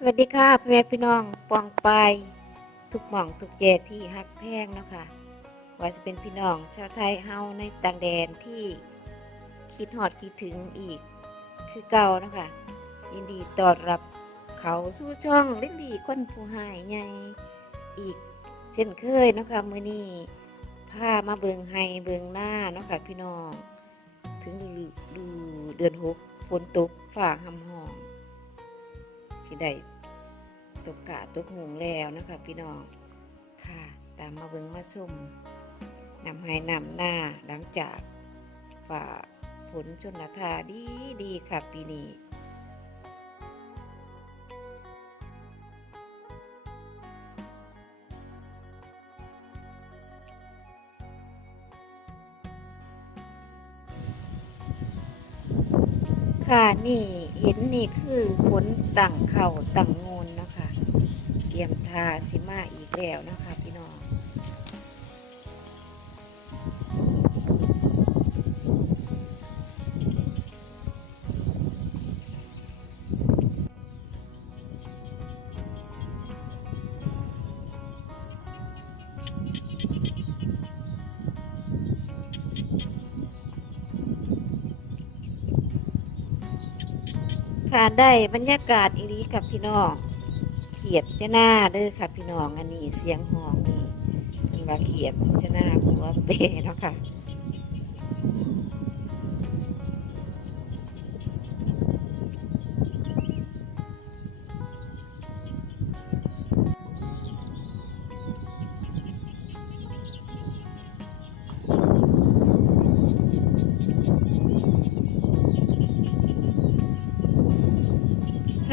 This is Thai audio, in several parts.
สวัสดีค่ะพ่อแม่พี่น้องปองไปทุกหม่องทุกแยกที่ฮักแพงเนาะคะว่าจะเป็นพี่น้องชาวไทยเฮาในต่างแดนที่คิดหอดคิดถึงอีก คือเก่าเนาะคะยินดีต้อนรับเขาสู่ช่องเล็กดีคนผู้หายใหญ่อีกเช่นเคยเนาะคะมื้อนี้พามาเบิงไฮเบิงหน้าเนาะค่ะพี่น้อง ถึงดูเดือนหกฝนตกฝ่าหำหอง ที่ได้ตกกะตกหงแล้วนะคะ พี่น้องค่ะ ตามมาเบิงมาชมนำให้นำหน้าหลังจากฝ่าฝนชนละทาดีดีค่ะปีนี้ ค่ะนี่เห็นนี่คือผลต่างเข่าต่างงูนนะคะเตรียมทาสิมาอีกแล้วนะคะ ค่ะได้บรรยากาศอีรีกับพี่น้องเขียดจะหน้าเด้อค่ะ พี่น้องอันนี้เสียงห้องนี่เป็นว่าเขียดจะหน้าหัวเปเนาะค่ะ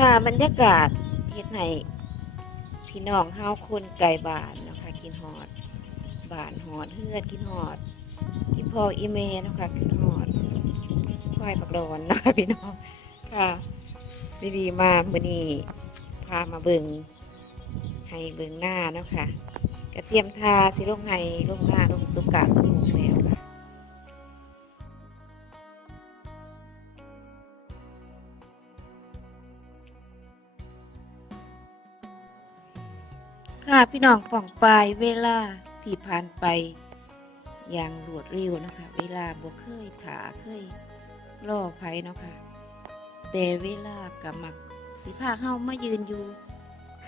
ค่ะบรรยากาศเฮ็ดให้พี่น้องเฮาคนไก่บ้านนะคะกินฮอดบ้านฮอดเฮือดกินฮอดอีพ่ออีเมเนะคะกินฮอดควายปักดอนนะคะพี่น้องค่ะดีๆมามื้อนี้พามาเบิ่งให้เบิ่งหน้านะคะก็เตรียมทาสิลงให้ลงหน้าลงตุกกะลงหมูแล้วค่ะ ค่ะพี่น้องป่องปลายเวลาที่ผ่านไปอย่างรวดเร็วนะคะ เวลาบ่เคยถาเคยรอไผเนาะค่ะแต่เวลากับมักสิพาเฮามายืนอยู่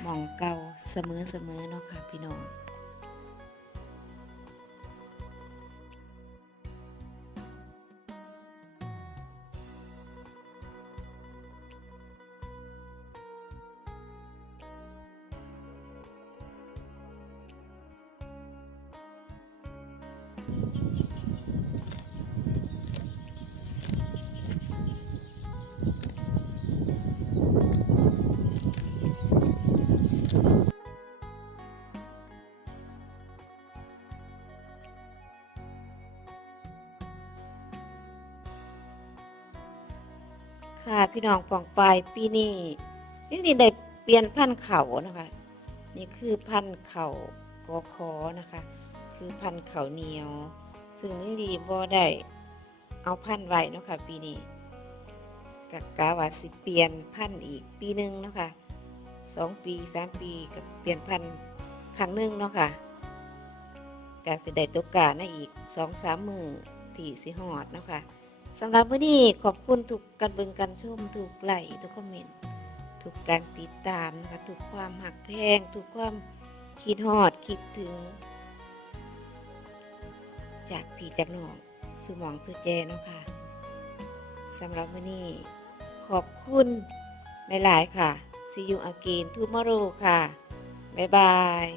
หม่องเก่าเสมอเสมอๆเนาะค่ะพี่น้อง ค่ะพี่น้องป่องปลายปีนี้นี่นี่ได้เปลี่ยนพันเขานะคะ นี่คือพันเขากอคอนะคะ คือพันเขาเหนียว ซึ่งนี่ดีบ่ได้เอาพันไว้นะคะปีนี้กะกะว่าสิเปลี่ยนพันอีกปีหนึ่งนะคะสองปีสามปีกับเปลี่ยนพันครั้งหนึ่งเนาะค่ะกาสิได้ตกกาในอีกสองสามมือที่สิหอดเนาะค่ะ สำหรับวันนี้ขอบคุณทุกการเบิ่งการชมทุกไลค์ทุกคอมเมนต์ทุกการติดตามนะคะทุกความหักแพงทุกความคิดฮอดคิดถึง จากพี่จากน้องสุหมองสุแจเนาะค่ะสำหรับวันนี้ขอบคุณหลายๆค่ะ See you again tomorrow ค่ะ บ๊ายบาย